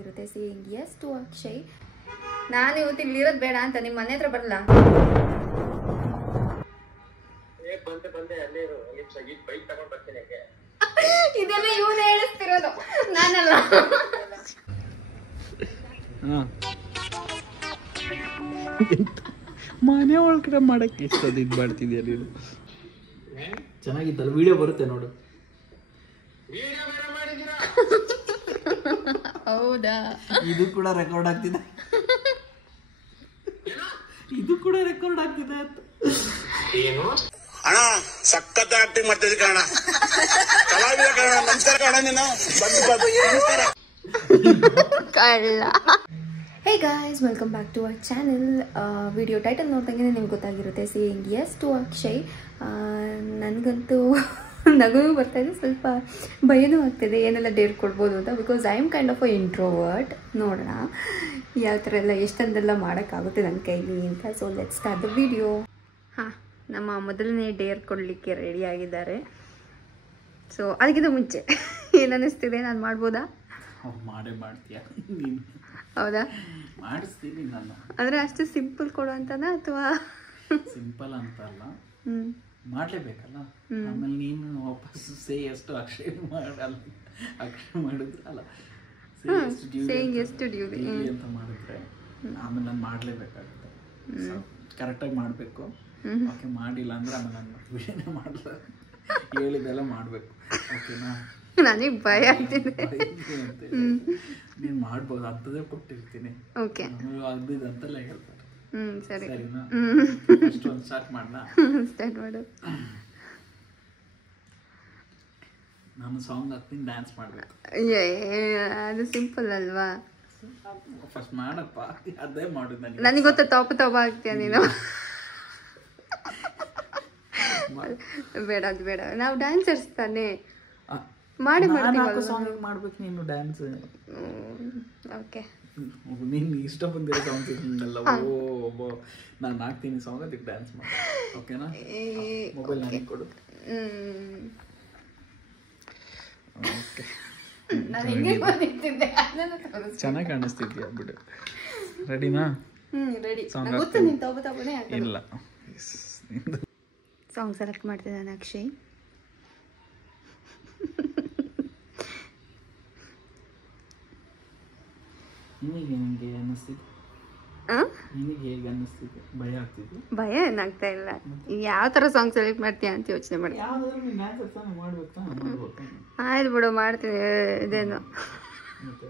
ಇರುತ್ತೆ saying yes to Akshay. ನಾನು ಇವತ್ತು ಇಲ್ಲಿರೋದು ಬೇಡ ಅಂತ ನಿಮ್ಮ ಮನೆ ಹತ್ರ ಬರಲ್ಲ. ಇದೆಲ್ಲ ಇವನು ಹೇಳಿಸ್ತಿರೋದು, ನಾನಲ್ಲ. ಮನೆ ಒಳಗಡೆ ಮಾಡಕ್ಕೆ ಇಷ್ಟದ ಇದು ಮಾಡ್ತಿದ್ಯಾ ನೀನು? ಚೆನ್ನಾಗಿದ್ದಲ್ಲ, ವಿಡಿಯೋ ಬರುತ್ತೆ ನೋಡು. ಹೌದಾ? ಇದು ಕೂಡ ರೆಕಾರ್ಡ್ ಆಗ್ತಿದೆ, ಇದು ಕೂಡ ರೆಕಾರ್ಡ್ ಆಗ್ತಿದೆ ಅಂತ. ಏನು ಅಣ್ಣ ಸಖತ್ ಆಕ್ಟಿಂಗ್ ಮಾಡ್ತಿದ್ದೆ ಕಣ, ಕಲಾವಿದ ಕಣ. ನಮಸ್ಕಾರ ಕಣ, ನೀನು ಕಳ್ಳ. Hey guys, welcome back to our channel. Video title ನೋಡ್ದಂಗೆ ನಿಮ್ಗೆ ಗೊತ್ತಾಗಿರುತ್ತೆ, ಸೇಯಿಂಗ್ ಯೆಸ್ ಟು ಅಕ್ಷಯ್. ನನಗಂತೂ ನಗು ಬರ್ತಾಯಿದೆ, ಸ್ವಲ್ಪ ಭಯನೂ ಆಗ್ತಿದೆ ಏನೆಲ್ಲ ಡೇರ್ ಕೊಡ್ಬೋದು ಅಂತ. Because I am kind of a introvert. ನೋಡೋಣ ಯಾವ ಥರ ಎಲ್ಲ ಎಷ್ಟೊಂದೆಲ್ಲ ಮಾಡೋಕ್ಕಾಗುತ್ತೆ ನನ್ನ ಕೈಲಿ ಅಂತ. So let's start the video. ಹಾಂ, ನಮ್ಮ ಮೊದಲನೇ ಡೇರ್ ಕೊಡಲಿಕ್ಕೆ ರೆಡಿ ಆಗಿದ್ದಾರೆ. ಸೊ ಅದಕ್ಕಿಂತ ಮುಂಚೆ ಏನು ಅನ್ನಿಸ್ತಿದೆ, ನಾನು ಮಾಡ್ಬೋದಾ? ಮಾಡೇ ಮಾಡ್ತೀಯ ನೀನು? ಹೌದಾ? ಮಾಡಿಸ್ತೀನಿ ನಾನು. ಅಂದರೆ ಅಷ್ಟು ಸಿಂಪಲ್ ಕೊಡು ಅಂತನಾ ಅಥವಾ? ಸಿಂಪಲ್ ಅಂತ ಅಲ್ಲ, ಹ್ಞೂ, ಮಾಡಲೇಬೇಕಲ್ಲ. ಆಮೇಲೆ ನೀನು ವಾಪಸ್ ಸೇ ಎಷ್ಟು ಅಕ್ಷಯ ಮಾಡಲ್ಲ, ಅಕ್ಷಯ ಮಾಡಿದ್ರೆ ಅಲ್ಲ ಸೇಯಿಂಗ್ ಯೆಸ್ ಟು ಡ್ಯೂಟಿ ಅಂತ ಮಾಡಿದ್ರೆ ಆಮೇಲೆ ನಾನು ಮಾಡಲೇಬೇಕಾಗುತ್ತೆ. ಕರೆಕ್ಟಾಗಿ ಮಾಡಬೇಕು. ಓಕೆ, ಮಾಡಿಲ್ಲ ಅಂದ್ರೆ ಆಮೇಲೆ ನಾನು ವಿಡಿಯೋನೇ ಮಾಡಲ್ಲ, ಹೇಳಿದೆಲ್ಲ ಮಾಡಬೇಕು. ಓಕೆನಾ? ನನಗೆ ಭಯ ಆಗ್ತಿದೆ. ನೀನು ಮಾಡ್ಬೋದು, ಅಂಥದ್ದೇ ಕೊಟ್ಟಿರ್ತೀನಿ. ಓಕೆ, ಆಮೇಲೆ ಆಗ್ದಿದಂತೆಲ್ಲ ಹೇಳ್ತಾರೆ. ಸರಿ, ಸರಿನಾ? ಫಸ್ಟ್ ಒಂದು ಸ್ಟಾರ್ಟ್ ಮಾಡೋಣ. ಸ್ಟಾರ್ಟ್ ಮಾಡು. ನಾನು ಸಾಂಗ್ ಹಾಕ್ತೀನಿ, ಡ್ಯಾನ್ಸ್ ಮಾಡಬೇಕು. ಅದು ಸಿಂಪಲ್ ಅಲ್ವಾ? ಫಸ್ಟ್ ಮಾಡಪ್ಪ, ಅದೇ ಮಾಡುದು. ನನಗೆ ಗೊತ್ತ, ತೋಪ ಆಗ್ತೀಯ ನೀನು. ಬೇಡ, ಅದು ಬೇಡ. ನಾವು ಡ್ಯಾನ್ಸರ್ಸ್ ತಾನೇ, ಮಾಡಿ ಸಾಂಗ್ ಮಾಡ್ಬೇಕು, ನೀನು ಡ್ಯಾನ್ಸ್. ಓಕೆ, ನೀನು ಇಷ್ಟ ಬಂದಿರೋ ಸಾಂಗ್ಸ್ ಹಿಂಗಲ್ಲ. ಓ, ನಾನು ಹಾಕ್ತೀನಿ ಸಾಂಗ್, ಅದಕ್ಕೆ ಡ್ಯಾನ್ಸ್ ಮಾಡಿ. ಓಕೆನಾ? ಮೊಬೈಲ್ ನನಗೆ ಕೊಡು. ಓಕೆ, ಚೆನ್ನಾಗಿ ಕಾಣಿಸ್ತಿದ್ಯಾ ಬಿಡು. ರೆಡಿನಾ? ರೆಡಿ. ಇಲ್ಲ, ಸಾಂಗ್ ಸೆಲೆಕ್ಟ್ ಮಾಡ್ತಿದ್ದಾನೆ ಅಕ್ಷಯ್. ನಿನಗೆ ಹೆಂಗೆ ಅನ್ನಿಸ್ತಿದೆ? ನಿನಗೆ ಹೇಗೆ ಅನ್ನಿಸ್ತಿದೆ? ಭಯ ಆಗ್ತಿದೆ? ಭಯ ಏನಾಗ್ತಾ ಇಲ್ಲ. ಯಾವ ಥರ ಸಾಂಗ್ ಸೆಲೆಕ್ಟ್ ಮಾಡ್ತೀಯ ಅಂತ ಯೋಚನೆ ಮಾಡಿ. ಯಾವ್ದಾದ್ರು ನೀನು ಡ್ಯಾನ್ಸ್ ತಾನೇ ಮಾಡ್ಬೇಕು, ಮಾಡ್ಬೇಕು. ಆಯ್ತು ಬಿಡು, ಮಾಡ್ತೀನಿ. ಇದೇನು ಮತ್ತೆ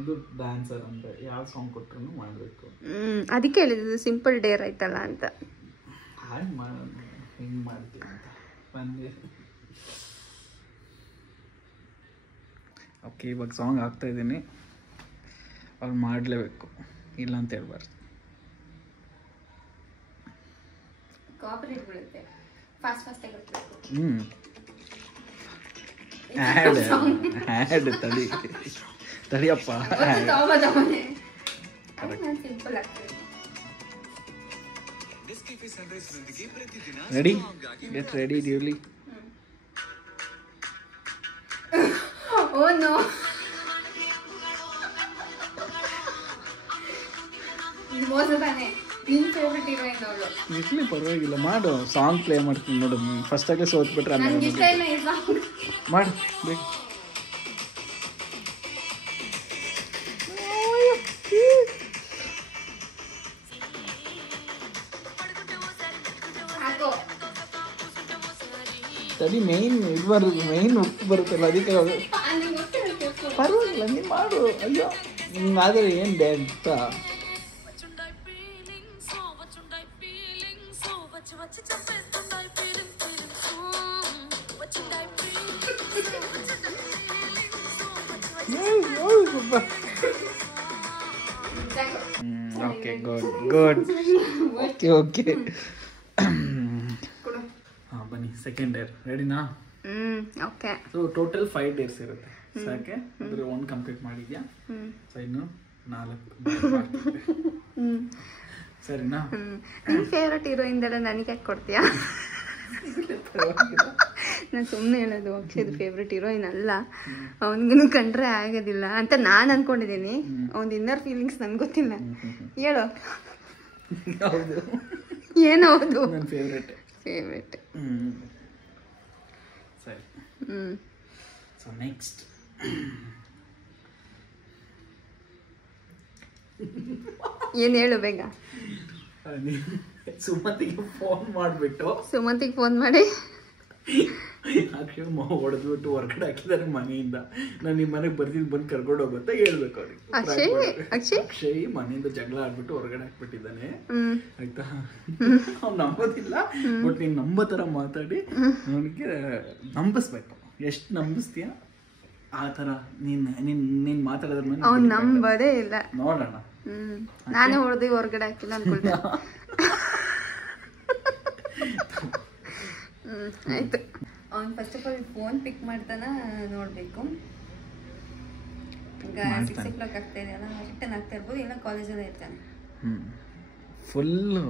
ಇದು ಡ್ಯಾನ್ಸರ್ ಅಂದರೆ ಯಾವ ಸಾಂಗ್ ಕೊಟ್ಟರು ಮಾಡಬೇಕು. ಅದಕ್ಕೆ ಹೇಳಿದ್ದು ಸಿಂಪಲ್ ಡೇರ್ ಆಯ್ತಲ್ಲ ಅಂತ. ಹಾಗೆ ಮಾಡೋಣ, ಹೆಂಗೆ ಮಾಡ್ತೀನಿ ಅಂತ ಬಂದೆ. ಓಕೆ, ಇವಾಗ ಸಾಂಗ್ ಹಾಕ್ತಾ ಇದ್ದೀನಿ. ಅವ್ರು ಮಾಡಲೇಬೇಕು, ಇಲ್ಲ ಅಂತ ಹೇಳ್ಬಾರ್ದು. ಹ್ಯಾಡ್ ತಡಿಯಪ್ಪ. ರೆಡಿ? ಗೆಟ್ ರೆಡಿ ಡ್ಯೂಲಿ. ಓ ನೋ, ಮೋಸ ತಾನೆ. ನಿನ್ ಫೇವ್ರೆಟ್ ಹೀರೋಯಿನ್ ಅವಳು. ಇರ್ಲಿ, ಪರವಾಗಿಲ್ಲ, ಮಾಡು. ಸಾಂಗ್ ಪ್ಲೇ ಮಾಡ್ತೀನಿ ನೋಡು. ಫಸ್ಟ್ ಆಗೇ ಸೋತ್ಬಿಟ್ರೆ ನನಗೆ ಇಷ್ಟ ಇಲ್ಲ ಈ ಸಾಂಗ್. ಮಾಡು ಬೇಗ. ತಡಿ, ಮೇಯ್ನ್ ಇದು ಬರೋದು, ಮೇಯ್ನ್ ಉಪ್ಪು ಬರುತ್ತಲ್ಲ, ಅದಕ್ಕೆ ಪರವಾಗಿಲ್ಲ, ನೀನು ಮಾಡು. ಅಯ್ಯೋ, ಆದರೆ ಏನು ಅಂತ ಓಕೆ, ಗುಡ್. ಓಕೆ ಓಕೆ, ಹಾಂ ಬನ್ನಿ. ಸೆಕೆಂಡ್ ಡೇರ್ ರೆಡಿನಾ? ಓಕೆ. ಸೊ ಟೋಟಲ್ 5 ಡೇಸ್ ಇರುತ್ತೆ. ಸಾಕೆ? ಅಂದರೆ 1 ಕಂಪ್ಲೀಟ್ ಮಾಡಿದ್ಯಾ? ಸೊ ಇನ್ನು 4 ಸರಿನಾ? ನಿನ್ನ ಫೇವ್ರೆಟ್ ಹೀರೋಯಿಂದೆಲ್ಲ ನನಗೆ ಯಾಕೆ ಕೊಡ್ತೀಯಾ? ನಾನು ಸುಮ್ಮನೆ ಹೇಳೋದು, ಅಕ್ಷಯ್ ಫೇವ್ರೆಟ್ ಹೀರೋಯಿನ್ ಅಲ್ಲ, ಅವನಿಗೂ ಕಂಡ್ರೆ ಆಗೋದಿಲ್ಲ ಅಂತ ನಾನು ಅನ್ಕೊಂಡಿದ್ದೀನಿ. ಅವ್ನ ಇನ್ನರ್ ಫೀಲಿಂಗ್ಸ್ ನನ್ಗೆ ಗೊತ್ತಿಲ್ಲ. ಹೇಳೋ ಹೌದು, ಏನೋ ಹೌದು, ನನ್ನ ಫೇವ್ರೆಟ್. ಸರಿ. ಸೊ ನೆಕ್ಸ್ಟ್ ಏನು ಹೇಳು ಬೇಗ. ಸುಮಂತಿಗೆ ಫೋನ್ ಮಾಡಿಬಿಟ್ಟು, ಸುಮಂತಿಗೆ ಫೋನ್ ಮಾಡಿ ಅಕ್ಷಯ್ ಹೊಡೆದ್ಬಿಟ್ಟು ಹೊರಗಡೆ ಹಾಕಿದ್ದಾರೆ ಮನೆಯಿಂದ. ನಾನು ನಿಮ್ಮ ಮನೆಗೆ ಬರ್ತೀನಿ, ಬಂದು ಕರ್ಕೊಂಡು ಹೋಗುತ್ತಾ ಹೇಳ್ಬೇಕು ಅವ್ರಿಗೆ. ಅಕ್ಷಯ್ ಮನೆಯಿಂದ ಜಗಳ ಆಡ್ಬಿಟ್ಟು ಹೊರಗಡೆ ಹಾಕ್ಬಿಟ್ಟಿದ್ದಾನೆ ಆಯ್ತಾ. ಅವ್ನು ನಂಬೋದಿಲ್ಲ, ಬಟ್ ನೀನು ನಂಬೋ ಥರ ಮಾತಾಡಿ ಅವನಿಗೆ ನಂಬಿಸ್ಬೇಕು. ಎಷ್ಟು ನಂಬಿಸ್ತೀಯ ಆ ಥರ ನೀನ್ ಮಾತಾಡೋದ್ರ ಅವ್ನು ನಂಬೋದೇ ಇಲ್ಲ. ನೋಡೋಣ. ನಾನೇ ಹೊಡೆದು ಹೊರಗಡೆ ಹಾಕಿಲ್ಲ ಅನ್ಕೊಳ್ತೀನಿ. ಆಯ್ತು. ಅವ್ನು first of all phone pick ಮಾಡ್ತಾನ ನೋಡ್ಬೇಕು. ಈಗ 6 o'clock ಆಗ್ತಾ ಇದೆಯಲ್ಲ, ರಿಟರ್ನ್ ಆಗ್ತಾ ಇರ್ಬೋದು, ಇಲ್ಲ ಕಾಲೇಜಲ್ಲೇ ಇರ್ತಾನೆ. ಫುಲ್ಲು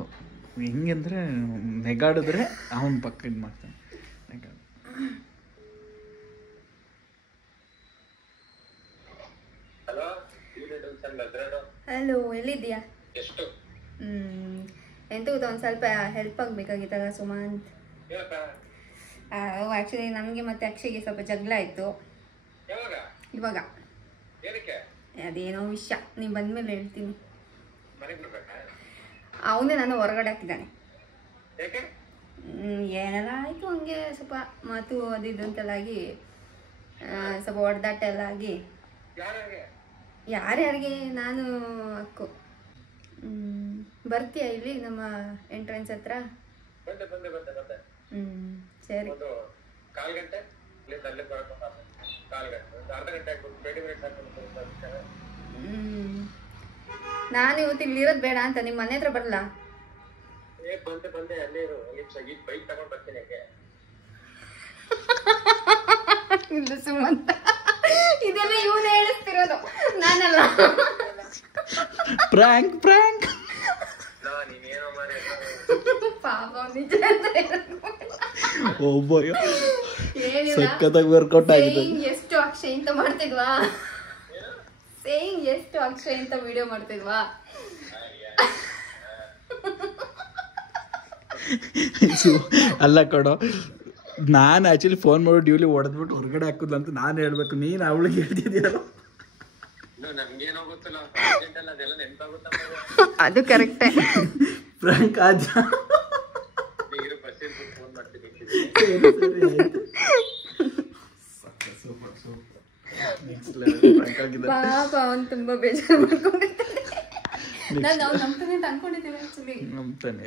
ಹೆಂಗಂದ್ರೆ ನೆಗಾಡಿದ್ರೆ ಅವನ ಪಕ್ಕ ಇದು ಮಾಡ್ತಾನೆ. ಹಲೋ, ಎಲ್ಲಿದ್ದೀಯಾ? ಎಂತ ಗೊತ್ತಾ, ಒಂದು ಸ್ವಲ್ಪ ಹೆಲ್ಪ್ ಆಗಬೇಕಾಗಿತ್ತಲ್ಲ ಸುಮಂತ್. ಆ್ಯಕ್ಚುಲಿ ನಮಗೆ ಮತ್ತೆ ಅಕ್ಷಯ್ಗೆ ಸ್ವಲ್ಪ ಜಗಳ ಆಯಿತು ಇವಾಗ. ಅದೇನೋ ವಿಷಯ, ನೀವು ಬಂದ್ಮೇಲೆ ಹೇಳ್ತೀನಿ. ಅವನೇ ನಾನು ಹೊರಗಡೆ ಹಾಕಿದ್ದಾನೆ. ಏನೆಲ್ಲ ಆಯಿತು, ಹಂಗೆ ಸ್ವಲ್ಪ ಮಾತು ಅದು ಇದು ಅಂತೆಲ್ಲಾಗಿ ಸ್ವಲ್ಪ ಹೊಡೆದಾಟ ಎಲ್ಲ ಆಗಿ. ಯಾರ್ಯಾರಿಗೆ? ನಾನು ಅಕ್ಕು. ಬರ್ತೀಯಾ ಇಲ್ಲಿ ನಮ್ಮ ಎಂಟ್ರೆನ್ಸ್ ಹತ್ರ? ಸರಿ. ನಾನು ಇವತ್ತು ಇಲ್ಲಿ ಇರೋದು ಬೇಡ ಅಂತ ನಿಮ್ಮ ಮನೆ ಹತ್ರ ಬರಲ್ಲ. ಇಲ್ಲ ಸುಮಂತ, ಇದೆಲ್ಲ ಇವನೇ ಹೇಳಿಸ್ತಿರೋದು, ನಾನಲ್ಲ. Prank prank. ಸಕ್ಕತ್ತಾಗಿ ವರ್ಕೌಟ್ ಆಗಿದೆ. ಎಷ್ಟು ಅಕ್ಷಯ್ ಅಂತ ಮಾಡ್ತಿದ್ವಾ, ಸೇಯಿಂಗ್ ಎಷ್ಟು ಅಕ್ಷಯ್ ಅಂತ ವಿಡಿಯೋ ಮಾಡ್ತಿದ್ವಾ. ಅಲ್ಲ ಕೊಡೋ, ನಾನು ಆಕ್ಚುಲಿ ಫೋನ್ ಮಾಡೋ ಡ್ಯೂಲಿ ಹೊಡೆದ್ಬಿಟ್ಟು ಹೊರಗಡೆ ಹಾಕುದು ಅಂತ ನಾನು ಹೇಳ್ಬೇಕು. ನೀನು ಅವಳಿಗೆ ಹೇಳ್ತಿದ್ದೀಯಲ್ಲ, ಅದು ಕರೆಕ್ಟೇ. ಫ್ರಾಂಕ್ ಆದ ಪಾಪ ಅವನು ತುಂಬಾ ಬೇಜಾರು ಮಾಡ್ಕೊಂಡಿದ್ದಾನೆ. ನಾನು ಅವ್ನು ನಂಬ್ತಾನೆ ಅಂತ ಅನ್ಕೊಂಡಿದ್ದೇನೆ ಆಕ್ಚುಲಿ. ನಂಬ್ತಾನೆ.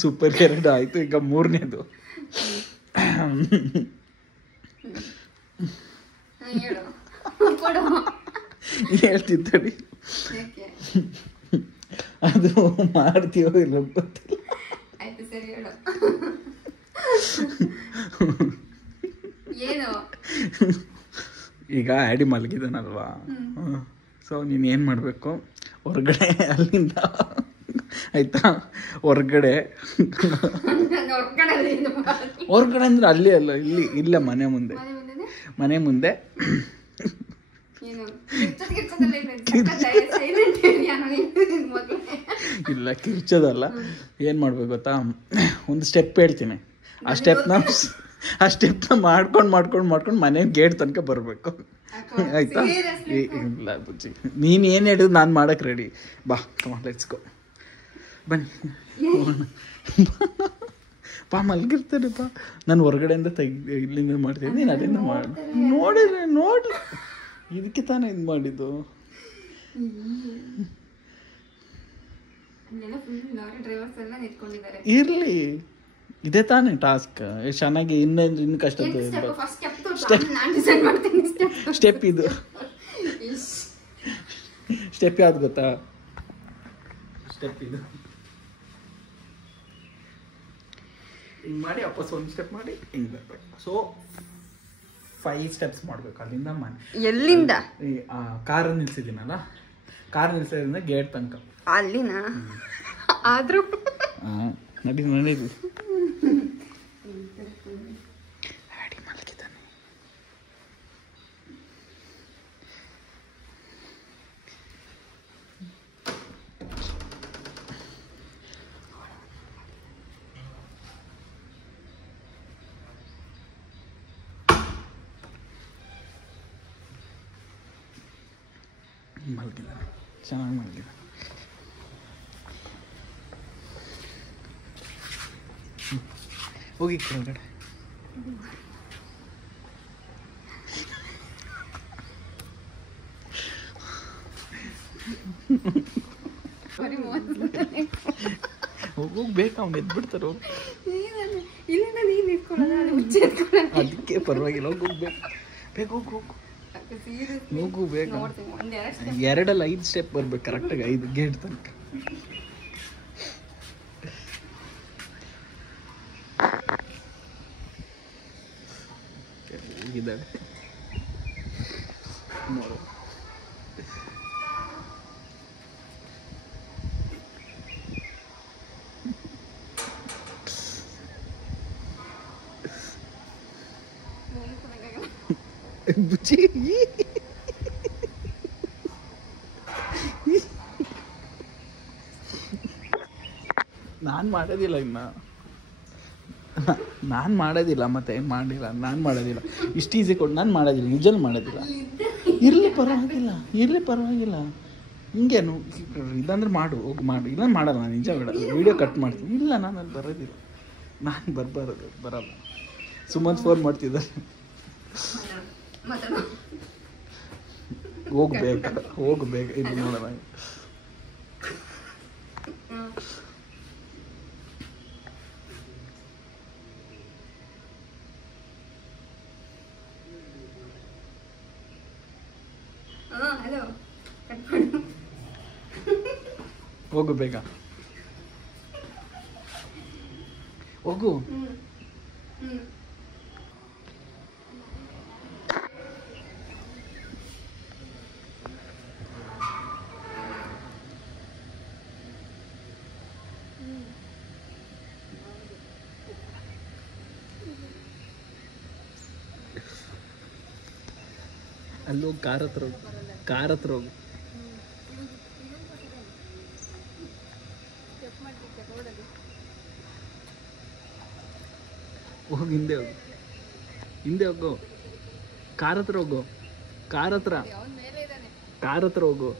ಸೂಪರ್ 2 ಆಯ್ತು, ಈಗ 3ನೇದು. ಹೇಳ್ತಿದ್ದಡಿ, ಅದು ಮಾಡ್ತೀವೋ ಇಲ್ಲ ಗೊತ್ತಿಲ್ಲ. ಆಯ್ತು ಸರಿ ಹೇಳು. ಏನು ಈಗ ಆ್ಯಡಿ ಮಲಗಿದಾನಲ್ವಾ, ಸೊ ನೀನು ಏನು ಮಾಡಬೇಕು, ಹೊರಗಡೆ ಅಲ್ಲಿಂದ ಆಯ್ತಾ, ಹೊರಗಡೆ ಅಂದ್ರೆ ಅಲ್ಲಿ ಅಲ್ಲ, ಇಲ್ಲ ಮನೆ ಮುಂದೆ ಇಲ್ಲ ಕಿರ್ಚೋದಲ್ಲ. ಏನು ಮಾಡ್ಬೇಕು ಗೊತ್ತಾ, ಒಂದು ಸ್ಟೆಪ್ ಹೇಳ್ತೀನಿ, ಆ ಸ್ಟೆಪ್ನ ಮಾಡ್ಕೊಂಡು ಮನೆ ಗೇಟ್ ತನಕ ಬರಬೇಕು ಆಯ್ತಾ. ಇಲ್ಲ ಬುಜ್ಜಿ, ನೀನು ಏನು ಹೇಳಿದ್ರು ನಾನು ಮಾಡಕ್ಕೆ ರೆಡಿ. ಬಾ ಲೆಟ್ಸ್ ಗೋ, ಬನ್ನಿ. ಪಾ ಮಲಗಿರ್ತಾರೆ ಪಾ, ನಾನು ಹೊರಗಡೆಯಿಂದ ಇಲ್ಲಿಂದ ಮಾಡ್ತೀನಿ, ನೀನು ಅಲ್ಲಿಂದ ಮಾಡಿ. ನೋಡ್ಲಿ ಇದಕ್ಕೆ ತಾನೇ ಇದು ಮಾಡಿದ್ದು. ಇರ್ಲಿ, ಇದೇ ತಾನೇ ಟಾಸ್ಕ್. ಎಷ್ಟು ಚೆನ್ನಾಗಿ ಇನ್ನು ಕಷ್ಟ ಸ್ಟೆಪ್ ಇದು. ಸ್ಟೆಪ್ ಯಾವ್ದು ಗೊತ್ತಾ? ಸ್ಟೆಪ್ ಇದು ಹಿಂಗೆ ಮಾಡಿ ವಾಪಸ್ ಒಂದು ಸ್ಟೆಪ್ ಮಾಡಿ ಹಿಂಗೆ ಬರ್ಬೇಕು. ಸೊ 5 steps ಮಾಡ್ಬೇಕು. ಅಲ್ಲಿಂದ ಎಲ್ಲಿಂದ? ಕಾರ್ ನಿಲ್ಸಿದ್ದೀನಲ್ಲ, ಕಾರ್ ನಿಲ್ಸಿದ್ರಿಂದ ಗೇಟ್ ತನಕ. ಅಲ್ಲಿನ ಆದ್ರೂ ನಡೀದು ಮಲಗಿದ್ದಾನೆ, ಚೆನ್ನಾಗಿ ಮಲಗಿದ್ದಾನೆ. ಹೋಗಿ ಕೆಳಗಡೆ. ಹೋಗ್ಬೇಕು, ಅವ್ನು ಎದ್ಬಿಡ್ತಾರೆ ಹೋಗಿ. ಅದಕ್ಕೆ ಪರವಾಗಿಲ್ಲ, ಹೋಗ್ಬೇಕು. ಬೇಗ ಹೋಗು ಹೋಗು ಬೇಗ. 2 5 ಸ್ಟೆಪ್ ಬರ್ಬೇಕು ಕರೆಕ್ಟಾಗಿ, 5 ಗೇಟ್ ತನಕ. ಹೋಗಿದ್ದಾಳೆ ನೋಡು. ಬುಚ್ಚಿ ನಾನು ಮಾಡೋದಿಲ್ಲ, ಇನ್ನು ನಾನು ಮಾಡೋದಿಲ್ಲ. ಮತ್ತೆ ಏನು ಮಾಡಿಲ್ಲ, ನಾನು ಮಾಡೋದಿಲ್ಲ. ಇಷ್ಟು ಈಸಿ ಕೊಟ್ಟು ನಾನು ಮಾಡೋದಿಲ್ಲ, ನಿಜಲ್ಲಿ ಮಾಡೋದಿಲ್ಲ. ಇರಲಿ ಪರವಾಗಿಲ್ಲ. ಹಿಂಗೇನು ಇದಂದ್ರೆ ಮಾಡು, ಹೋಗಿ ಮಾಡು. ಇಲ್ಲ ಮಾಡಲ್ಲ, ನಾನು ನಿಜ ಬಿಡಲ್ಲ. ವೀಡಿಯೋ ಕಟ್ ಮಾಡ್ತೀನಿ. ಇಲ್ಲ, ನಾನು ಅಲ್ಲಿ ಬರೋದಿಲ್ಲ, ನಾನು ಬರಲ್ಲ. ಸುಮಂತ್ ಫೋನ್ ಮಾಡ್ತಿದ್ದಾರೆ. ಹೋಗ್ಬೇಕು ಇದು ನೋಡೋಣ. ಹೋಗು ಬೇಗ, ಹೋಗು. ಅಲ್ಲೋಗಿ ಕಾರ್ ಹತ್ರ ಹೋಗು. ಹೋಗಿ ಹಿಂದೆ ಹೋಗು. ಕಾರ್ ಹತ್ರ ಹೋಗು. ಕಾರ್ ಹತ್ರ ಹೋಗು.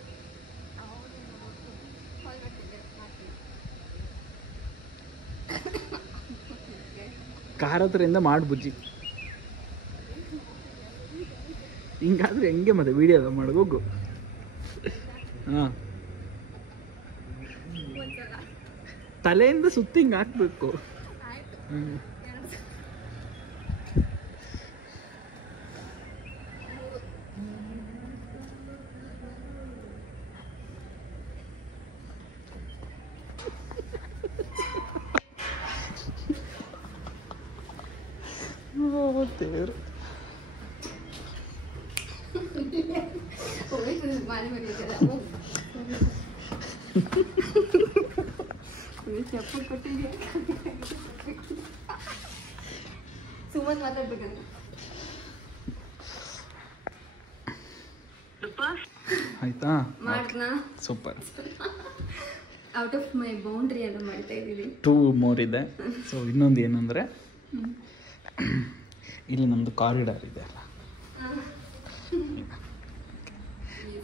ಕಾರ್ ಹತ್ರದಿಂದ ಮಾಡಿ ಬುಜ್ಜಿ. ಹಿಂಗಾದ್ರೆ ಹೆಂಗೆ ಮತ್ತೆ ವಿಡಿಯೋ ಮಾಡೋದು? ಹಾಂ, ತಲೆಯಿಂದ ಸುತ್ತಿ ಹಿಂಗೆ ಹಾಕ್ಬೇಕು. ದೇವ್ರು, ಸುಮಂತ್ ಮಾತಾಡ್ಬೇಕಂತ. ಆಯ್ತಾ? ಮಾಡ್ದಾ? Super. Out of my boundary ಎಲ್ಲ ಮಾಡ್ತಾ ಇದ್ದೀವಿ. 2 more ಇದೆ. ಸೊ ಇನ್ನೊಂದು ಏನಂದರೆ, ಇಲ್ಲಿ ನಮ್ಮದು ಕಾರಿಡಾರ್ ಇದೆ ಅಲ್ಲ,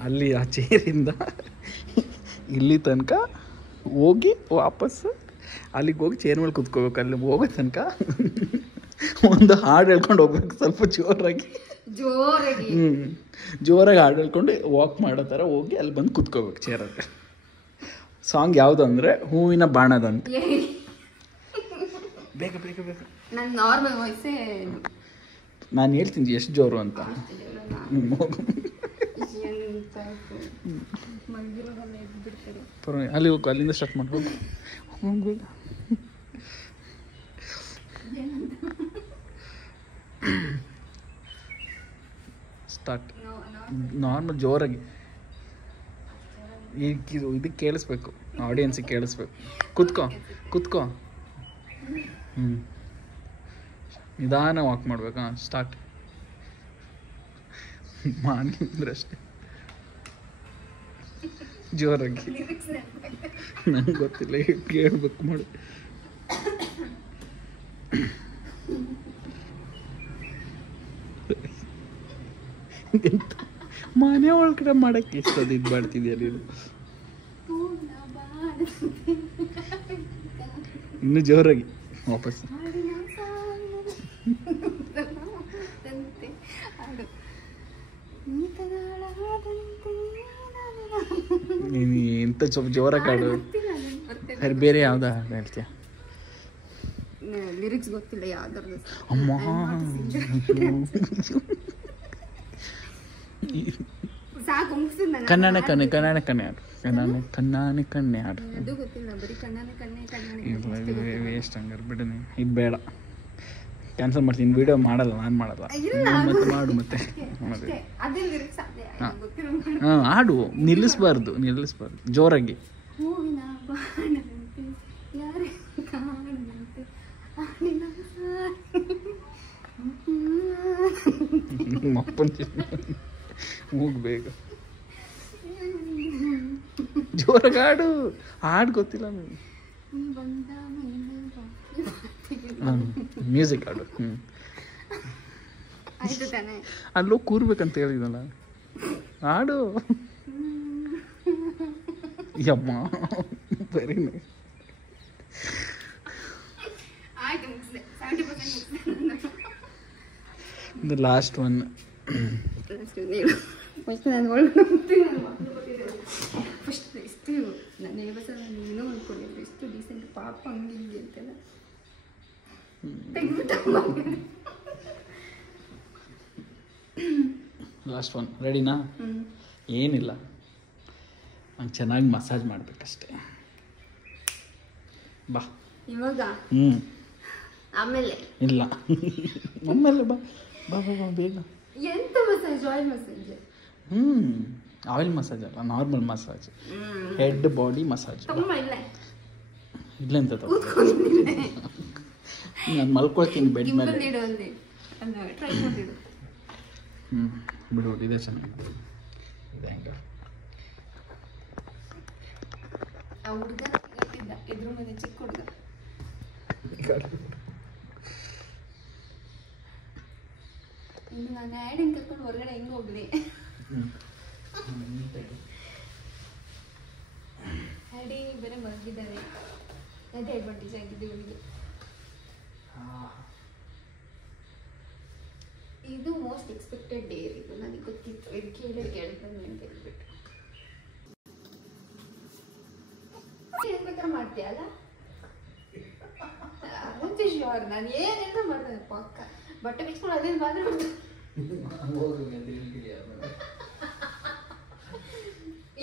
ಅಲ್ಲಿ ಆ ಚೇರಿಂದ ಇಲ್ಲಿ ತನಕ ಹೋಗಿ ವಾಪಸ್ಸು ಅಲ್ಲಿಗೆ ಹೋಗಿ ಚೇರ್ ಮೇಲೆ ಕುತ್ಕೋಬೇಕು. ಅಲ್ಲಿ ಹೋಗೋ ತನಕ ಒಂದು ಹಾಡು ಹೇಳ್ಕೊಂಡು ಹೋಗ್ಬೇಕು, ಸ್ವಲ್ಪ ಜೋರಾಗಿ ಹಾಡು ಹೇಳ್ಕೊಂಡು ವಾಕ್ ಮಾಡೋ ಥರ ಹೋಗಿ ಅಲ್ಲಿ ಬಂದು ಕುತ್ಕೋಬೇಕು ಚೇರಲ್ಲಿ. ಸಾಂಗ್ ಯಾವುದು ಅಂದರೆ ಹೂವಿನ ಬಾಣದಂತ. ಬೇಗ ನನ್ನ ನಾರ್ಮಲ್ ವಾಯ್ಸೇ, ನಾನು ಹೇಳ್ತೀನಿ ಎಷ್ಟು ಜೋರು ಅಂತ. ಅಲ್ಲಿ ಹೋಗು, ಅಲ್ಲಿಂದ ಸ್ಟಾರ್ಟ್ ಮಾಡ್ಬೋದು. ಸ್ಟಾರ್ಟ್ ನಾರ್ಮಲ್ ಜೋರಾಗಿ. ಇದಕ್ಕೆ ಕೇಳಿಸ್ಬೇಕು, ಆಡಿಯನ್ಸಿಗೆ ಕೇಳಿಸ್ಬೇಕು. ಕುತ್ಕೋ. ನಿಧಾನ ವಾಕ್ ಮಾಡ್ಬೇಕಾ? ಸ್ಟಾರ್ಟ್ ಮಾಡಿದ್ರೆ ಅಷ್ಟೇ, ಜೋರಾಗಿ. ನಂಗೆ ಗೊತ್ತಿಲ್ಲ, ಕೇಳ್ಬೇಕು ಮಾಡಿ. ಮನೆ ಒಳಗಡೆ ಮಾಡಕ್ಕೆ ಎಷ್ಟೊಂದು ಇದು ಮಾಡ್ತಿದ್ಯಾ ನೀನು. ಇನ್ನು ಜೋರಾಗಿ ವಾಪಸ್. ನೀನು ಎಂತ ಸ್ವಲ್ಪ ಜೋರಾಗಿ ಹಾಡು. ಸರಿ ಬೇರೆ ಯಾವ್ದು ಹೇಳ್ತೀಯ? ಲಿರಿಕ್ಸ್ ಗೊತ್ತಿಲ್ಲ ಯಾವ್ದಾದ್ರು. ಅಮ್ಮ ಸಾಕು ಮುಗಿಸಿದ ಕಣ್ಣಾನೆ ಕಣ್ಣೆ ಕಣ್ಣಾನೆ ಕಣ್ಣೆ ಹಾಡು. ಕಣ್ಣಾನೆ ಕಣ್ಣೆ ಹಾಡು. ಅದು ಗೊತ್ತಿಲ್ಲ, ಬರೀ ಕಣ್ಣಾನೆ ಕಣ್ಣೆ ವೇಸ್ಟ್ ಹಂಗಾರೆ ಬಿಡು. ಇದು ಬೇಡ, ಕ್ಯಾನ್ಸಲ್ ಮಾಡ್ತೀನಿ. ವಿಡಿಯೋ ಮಾಡಲ್ಲ, ನಾನು ಮಾಡಲ್ಲ. ಮತ್ತೆ ಮಾಡು ಮತ್ತೆ. ಹಾಂ ಹಾಡು ನಿಲ್ಲಿಸ್ಬಾರ್ದು ಜೋರಾಗಿ. ಹೂವಿನ ಬಾಣದಂತೆ ಯಾರೇ ಕಾಣದಂತೆ ಹೋಗ್ಬೇಕು. ಜೋರಾಗಿ ಹಾಡು. ಹಾಡು ಗೊತ್ತಿಲ್ಲ ನನಗೆ. ಮ್ಯೂಸಿಕ್ ಹಾಡು. ಅಲ್ಲೋ ಕೂರ್ಬೇಕಂತ ಹೇಳಿದಲ್ಲ, ಹಾಡು. ಯಮ್ಮ very nice. The last one. First ಇಷ್ಟು ನನ್ನ ಬಸಲ್ಲ ನೀನು ಅಂದ್ಕೊಂಡಿದ್ರು, ಇಷ್ಟು ಡೀಸೆಂಟ್ ಪಾಪ ಹಂಗಿದ್ದೆ ಅಂತೆಲ್ಲ ಲಾಸ್ಟ್ ಒನ್. ರೆಡಿನಾ? ಏನಿಲ್ಲ, ನಂಗೆ ಚೆನ್ನಾಗಿ ಮಸಾಜ್ ಮಾಡ್ಬೇಕಷ್ಟೆ. ಬಾ ಇವಾಗ. ಆಮೇಲೆ ಇಲ್ಲ, ಆಮೇಲೆ ಬಾ ಬಾ ಬಾ ಬಾ ಬೇಗ. ಎಂತ massage? Oil massage? Oil massage ಅಲ್ಲ, normal massage. Head body massage. ಇಲ್ಲ ಅಂತ ನಾನು ಮಲ್ಕೊಳ್ತೀನಿ ಬೆಡ್ ಮೇಲೆ. ಬಿಡು, ಇದೆ ಚೆನ್ನಾಗಿ. ಇದೆ ಹೆಂಗ ಆ ಹುಡುಗ ಹೇಳ್ತಿದ್ದ, ಎದುರು ಮನೆ ಚಿಕ್ಕ ಹುಡುಗ. ಇನ್ನು ನಾನು ಆ್ಯಡಿಂಗ್ ಕರ್ಕೊಂಡು ಹೊರಗಡೆ ಹೆಂಗೆ ಹೋಗ್ಲಿ? ಆ್ಯಡಿ ಬೇರೆ ಮಲಗಿದ್ದಾನೆ, ಅದೇ ಅಡ್ವಾಂಟೇಜ್ ಆಗಿದೆ ಇವನಿಗೆ. ಇದು ಮೋಸ್ಟ್ ಎಕ್ಸ್ಪೆಕ್ಟೆಡ್ ಡೇ. ಇದು ನನಗೆ ಗೊತ್ತಿತ್ತು, ಇದು ಕೇಳಿದ್ರೆ ಅಂತ ಹೇಳ್ಬಿಟ್ಟು ಏನ್ ಬೇಕಾದ್ರೆ ಮಾಡ್ತೀಯ ಅಲ್ಲ? ಮುಂಚೆ ಶ್ಯೂರ್ ನಾನು ಏನೆಲ್ಲ ಮಾಡ್ತೇನೆ ಪಕ್ಕ. ಬಟ್ಟೆ ಬಿಚ್ಕೊಂಡು ಅದೇನು ಮಾತ್ರ ಮಾಡ್ತೇನೆ.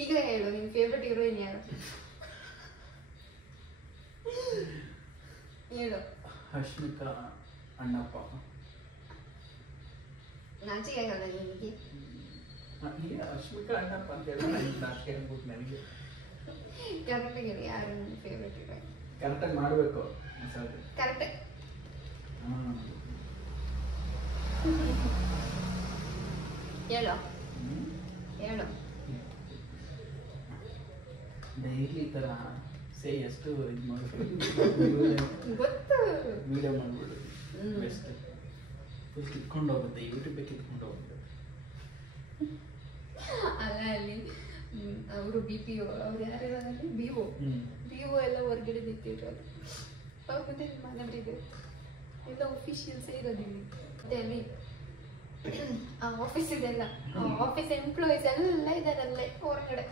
ಈಗ ಹೇಳು, ನಿನ್ ಫೇವ್ರೆಟ್ ಹೀರೋಯಿನ್ ಯಾರು ಹೇಳು? ಹಶ್ಮಿಕಾ ಅಣ್ಣಪ್ಪ. ನಾಚಿಕೆ ಆಗಲ್ಲ ನಿಮಗೆ? ಹಶ್ಮಿಕಾ ಅಣ್ಣಪ್ಪ ಅಂತ ಹೇಳಿ ನನಗೆ ಕರೆಕ್ಟಾಗಿ ಹೇಳಿ, ಯಾರು ನನ್ನ ಫೇವ್ರೆಟ್ ಹೀರೋಯಿನ್? ಕರೆಕ್ಟಾಗಿ ಮಾಡಬೇಕು. ಕರೆಕ್ಟ್ ಹೇಳು ಹೇಳು. ಡೈಲಿ ಈ ಥರ ಸೇ ಎಷ್ಟು ಇದು ಮಾಡಬೇಕು ಗೊತ್ತು. Video ಮಾಡ್ಬಿಡು best. ಫಸ್ಟ್ ಇಟ್ಕೊಂಡು ಹೋಗುತ್ತೆ, ಯೂಟ್ಯೂಬಿಗೆ ಇಟ್ಕೊಂಡು ಹೋಗುತ್ತೆ. ಅಲ್ಲ ಅಲ್ಲಿ ಅವರು ಬಿ ಪಿ ಒ ಅವ್ರು ಯಾರು ಬಿ ಒ ಎಲ್ಲ ಹೊರಗಡೆ ನಿಂತಿರೋದು. ಅವ್ರ ಮತ್ತೆ ಮಾನವರಿದೆ ಎಲ್ಲ ಒಫಿಷಿಯಲ್ಸೇ ಇರೋದು ಇಲ್ಲಿ. ಮತ್ತೆ ಅಲ್ಲಿ ಆಫೀಸ್ ಇದೆಲ್ಲ, ಆಫೀಸ್ ಎಂಪ್ಲಾಯೀಸ್ ಎಲ್ಲ ಇದಾರಲ್ಲೇ ಹೊರಗಡೆ.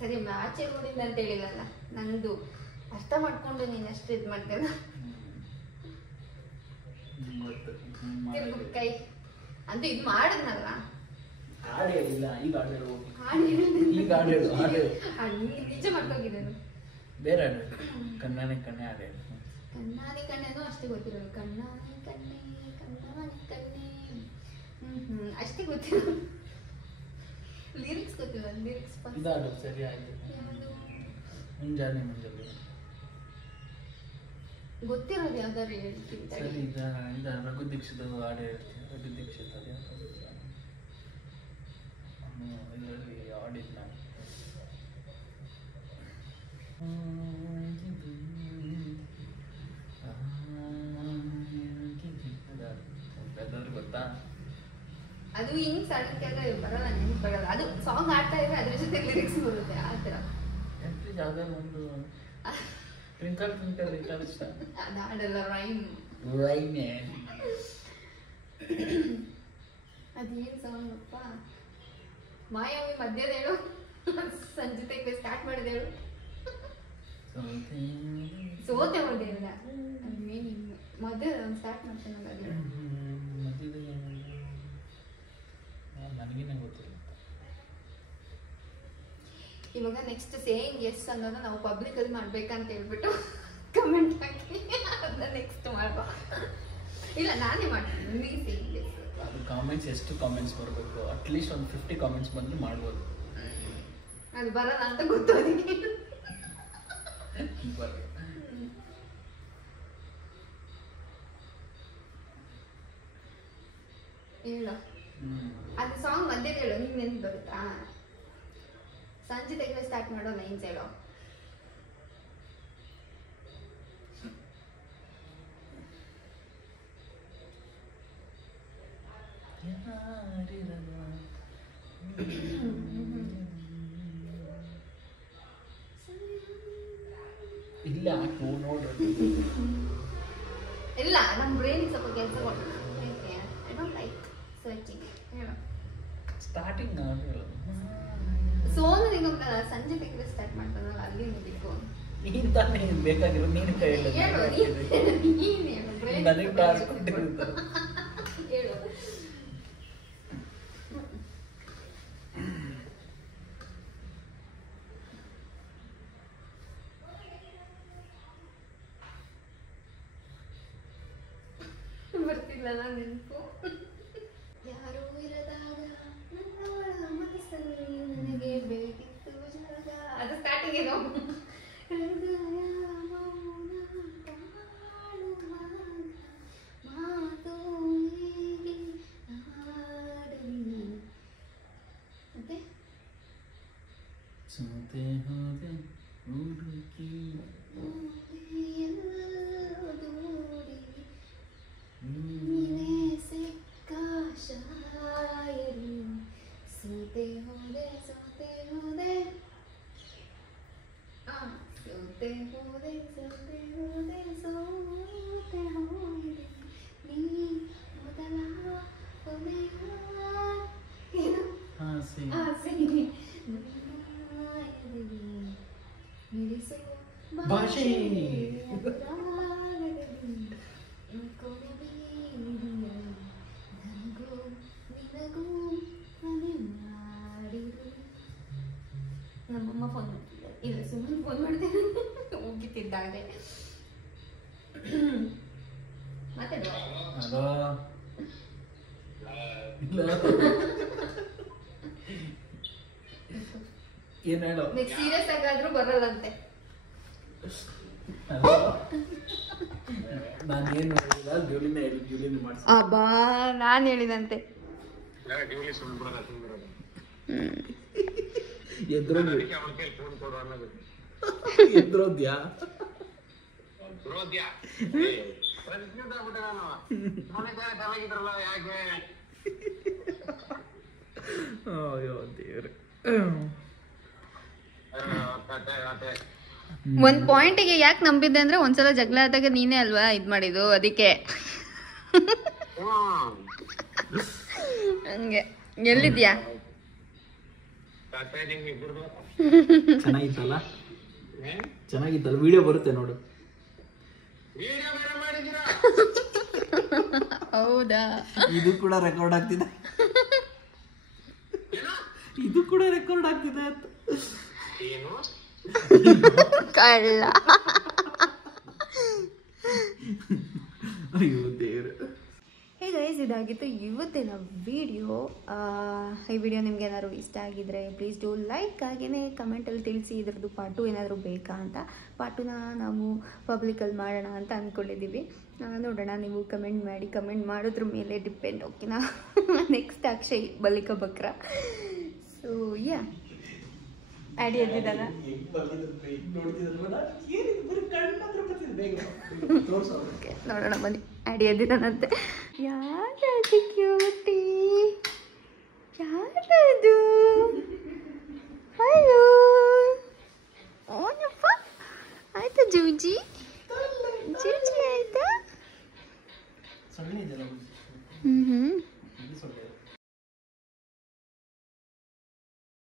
ಸರಿ ಆಚೆ ನೋಡಿಲ್ಲ ಅಂತ ಹೇಳಿದಲ್ಲ, ನಂದು ಅರ್ಥ ಮಾಡ್ಕೊಂಡು ನೀನು ಅಷ್ಟು ಇದು ಮಾಡ್ತೇನ. ಕೈ ಅಂತೂ ಇದು ಮಾಡಿದ್ನಲ್ಲ. ನಿಜ ಮಾಡ್ಕೋಗಿದ್ದೇನು? ಬೇರೆ ಕಣ್ಣಾನೆ ಕಣ್ಣೆ ಹಾಡು. ಕಣ್ಣಾನೆ ಕಣ್ಣೆನೂ ಅಷ್ಟೇ ಗೊತ್ತಿರೋದು. ಕಣ್ಣಾನೆ ಕಣ್ಣೆ ಕಣ್ಣಾನೆ ಕಣ್ಣೆ ಅಷ್ಟೇ ಗೊತ್ತಿರೋದು. ಲಿರಿಕ್ಸ್ ಗೊತ್ತಿಲ್ಲ. ಲಿರಿಕ್ಸ್ ಇದಾಡು ಸರಿ ಆಯ್ತು. ಮುಂಜಾನೆ ಮುಂಜಾನೆ ಗೊತ್ತಿರೋದು ಯಾವ್ದಾರು ಹೇಳ್ತೀನಿ. ಸರಿ ಇದ ರಘು ದೀಕ್ಷಿತ್ ಹಾಡು ಹೇಳ್ತೀನಿ. ರಘು ದೀಕ್ಷಿತ್ ಅದು ಇದರಲ್ಲಿ ಆಡಿದ್ ನಾವು. ಗೊತ್ತಾ? ಅದು ಹಿಂಗ್ ಸಡನ್ಕಾಗ ಬರಲ್ಲ, ನೆನಪು ಬರಲ್ಲ. ಅದು ಸಾಂಗ್ ಆಡ್ತಾ ಇದ್ರೆ ಅದ್ರ ಜೊತೆ ಲಿರಿಕ್ಸ್ ಬರುತ್ತೆ ಆ ಥರ. ಯಾವ್ದಾದ್ರು ಒಂದು ಟ್ವಿಂಕಲ್ ಟ್ವಿಂಕಲ್ ಲಿಟಲ್ ಸ್ಟಾರ್ ಅದು ಹಾಡಲ್ಲ, ರೈಮ್. ಅದೇನು ಸಾಂಗ್ ಅಪ್ಪ? ಮಾಯಾವಿ ಮಧ್ಯದ ಹೇಳು, ಸಂಜಿತೆಗೆ ಸ್ಟಾರ್ಟ್ ಮಾಡಿದೇಳು. ಸೋತೆ ಹೋದೇಲ್ಲ ಮಧ್ಯ ಸ್ಟಾರ್ಟ್ ಮಾಡ್ತಾನಲ್ಲ ಅದು. ನನಗೇನೆ ಗೊತ್ತಿಲ್ಲ. ಇವಾಗ ನೆಕ್ಸ್ಟ್ ಸೇಯಿಂಗ್ ಎಸ್ ಅನ್ನೋದು ನಾವು ಪಬ್ಲಿಕಲ್ಲಿ ಮಾಡ್ಬೇಕಂತ ಹೇಳ್ಬಿಟ್ಟು ಕಮೆಂಟ್ ಹಾಕಿ ಅದನ್ನ ನೆಕ್ಸ್ಟ್ ಮಾಡುವ. ಇಲ್ಲ ನಾನೇ ಮಾಡ್ತೀನಿ, ನೀನು ಸೇಯಿಂಗ್ ಎಸ್. ಅದು ಕಾಮೆಂಟ್ಸ್ ಎಷ್ಟು ಕಾಮೆಂಟ್ಸ್ ಬರಬೇಕು, ಅಟ್ಲೀಸ್ಟ್ ಒಂದು 50 ಕಾಮೆಂಟ್ಸ್ ಬಂದ್ರೆ ಮಾಡ್ಬೋದು. ಅದು ಬರಲ್ಲ ಅಂತ ಗೊತ್ತು ಅದಕ್ಕೆ. ಹೇಳು, ಅದು ಸಾಂಗ್ ಮಧ್ಯೆ ಹೇಳು, ನಿಂಗೆ ನೆನ್ಪು ಬರುತ್ತಾ? ಸಂಜೆ ತೆಗೆದು ಸ್ಟಾರ್ಟ್ ಮಾಡೋ ಲೈನ್ಸ್ ಹೇಳೋ. ಇಲ್ಲ ನೋಡ್ರಿ, ಇಲ್ಲ ನಮ್ಮ ಬ್ರೈನ್ ಸ್ವಲ್ಪ ಕೆಲಸ ಕೊಡ್ತೀನಿ. I don't like searching. ಹೇಳು ಸ್ಟಾರ್ಟಿಂಗ್ ಸೋನು ನಿಗಮ್ ಸಂಜೆ ತೆಗೆದು ಸ್ಟಾರ್ಟ್ ಮಾಡ್ತಾನಲ್ಲ, ಅಲ್ಲಿ ಮುಗಿತು. ನೀನ್ ತಾನೇ ಬೇಕಾಗಿರೋ, ನೀನು ಕೈ ಹೇಳು, ನೀನು ಹೇಳು, ಬ್ರೈನ್ ನನಗೆ ಟಾರ್ಚ್ ಕೊಟ್ಟಿರ್ತಾರೆ. ಹೇಳು. ಬರ್ತಿಲ್ಲ ನಾನು ನೆನಪು. ಯಾರು ಇರದಾಗ ನನ್ನವಳ ಮನಸ್ಸಲ್ಲಿ ನನಗೆ ಬೇಕಿತ್ತು ಜಾಗ. ಅದು ಸ್ಟಾರ್ಟಿಂಗ್ ಏನು? ಹೃದಯ ಮೌನ ಕಾಣುವಾಗ ಮಾತು ಹೀಗೆ ಹಾಡಲಿ. ಮತ್ತೆ ಸೋತೆ ಹೋದೆ ಹುಡುಕಿ ನೀನೇ ಸಿಕ್ಕ ಶಾಯರಿ. ಸೋತೆ ಹೋದೆ ಸೋತೆ ಹೋದೆ, ಸೋತೆ ಹೋದೆ ಸೋತೆ ಹೋದೆ ಸೋತೆ ಹೋದೆ ನೀ ಮೊದಲ ಕೊನೆಯ ಏನು ಆಸೆ ಮಿಡಿಸೋ ಭಾಷೆ. ನಮ್ಮಮ್ಮ ಫೋನ್ ಮಾಡ್ತಿದ್ದಾರೆ, ಇಲ್ಲ ಸುಮ್ಮನೆ ಫೋನ್ ಮಾಡ್ತೇನೆ ಹೋಗಿತ್ತಿದ್ದಾಗೆ. ಮಾತಾಡುವ ಏನ್ ಹೇಳೋ. ನೆಕ್ಸ್ಟ್ ಸೀರಿಯಸ್ ಆಗಾದ್ರೂ ಬರಲ್ಲಂತೆ. ನಾನೇನು ಹೇಳಿಲ್ಲ, ಜೂಲಿನೇ ಹೇಳಿ, ಜೂಲಿನೇ ಮಾಡಿಸಿ. ಅಬ್ಬಾ ನಾನು ಹೇಳಿದಂತೆ. ಎದ್ರೋದ್ಯಾ ಅಯ್ಯೋ ದೇವ್ರೆ. ಒಂದ್ ಪಾಯಿಂಟಿಗೆ ಯಾಕೆ ನಂಬಿದ್ದೆ ಅಂದ್ರೆ ಒಂದ್ಸಲ ಜಗಳ ಆದಾಗ ನೀನೇ ಅಲ್ವಾ ಇದ್ ಮಾಡಿದ್ದು, ಅದಕ್ಕೆ. ಹಂಗೆ ಎಲ್ಲಿದ್ಯಾ? ಚೆನ್ನಾಗಿತ್ತಲ್ಲ, ಚೆನ್ನಾಗಿತ್ತಲ್ಲ, ವಿಡಿಯೋ ಬರುತ್ತೆ ನೋಡು. ಹೌದಾ? ಇದು ಕೂಡ ರೆಕಾರ್ಡ್ ಆಗ್ತಿದೆ, ಇದು ಕೂಡ ರೆಕಾರ್ಡ್ ಆಗ್ತಿದೆ ಅಂತ. ಕಳ್ಳ. ಅಯ್ಯೋ ದೇವ್ರೆ. ಹೇ ಗೈಸ್, ಇದಾಗಿತ್ತು ಇವತ್ತಿನ ವಿಡಿಯೋ. ಈ ವಿಡಿಯೋ ನಿಮ್ಗೆ ಏನಾದ್ರು ಇಷ್ಟ ಆಗಿದ್ರೆ ಪ್ಲೀಸ್ ಡೂ ಲೈಕ್. ಹಾಗೆಯೇ ಕಮೆಂಟಲ್ಲಿ ತಿಳಿಸಿ ಇದ್ರದ್ದು ಪಾರ್ಟು ಏನಾದರೂ ಬೇಕಾ ಅಂತ. ಪಾರ್ಟುನ ನಾವು ಪಬ್ಲಿಕಲ್ಲಿ ಮಾಡೋಣ ಅಂತ ಅಂದ್ಕೊಂಡಿದ್ದೀವಿ. ನೋಡೋಣ, ನೀವು ಕಮೆಂಟ್ ಮಾಡಿ. ಕಮೆಂಟ್ ಮಾಡೋದ್ರ ಮೇಲೆ ಡಿಪೆಂಡ್. ಓಕೆನಾ? ನೆಕ್ಸ್ಟ್ ಅಕ್ಷಯ್ ಬಲಿಕ ಬಕ್ರ. So yeah, ಆ್ಯಡಿ ಎದ್ದಿದ್ದಾನ. ನೋಡೋಣ ಬನ್ನಿ, ಆ್ಯಡಿ ಎದ್ದಿದ್ದಾನಂತೆ. ಯಾರು ಕ್ಯೂಟಿ ಅದು ಹಲೋ ಓನಪ್ಪ ಆಯ್ತಾ ಜೂಜಿ ಜೂಜಿ ಆಯ್ತಾ ಸಗಣಿ ಇದೆಯಲ್ಲ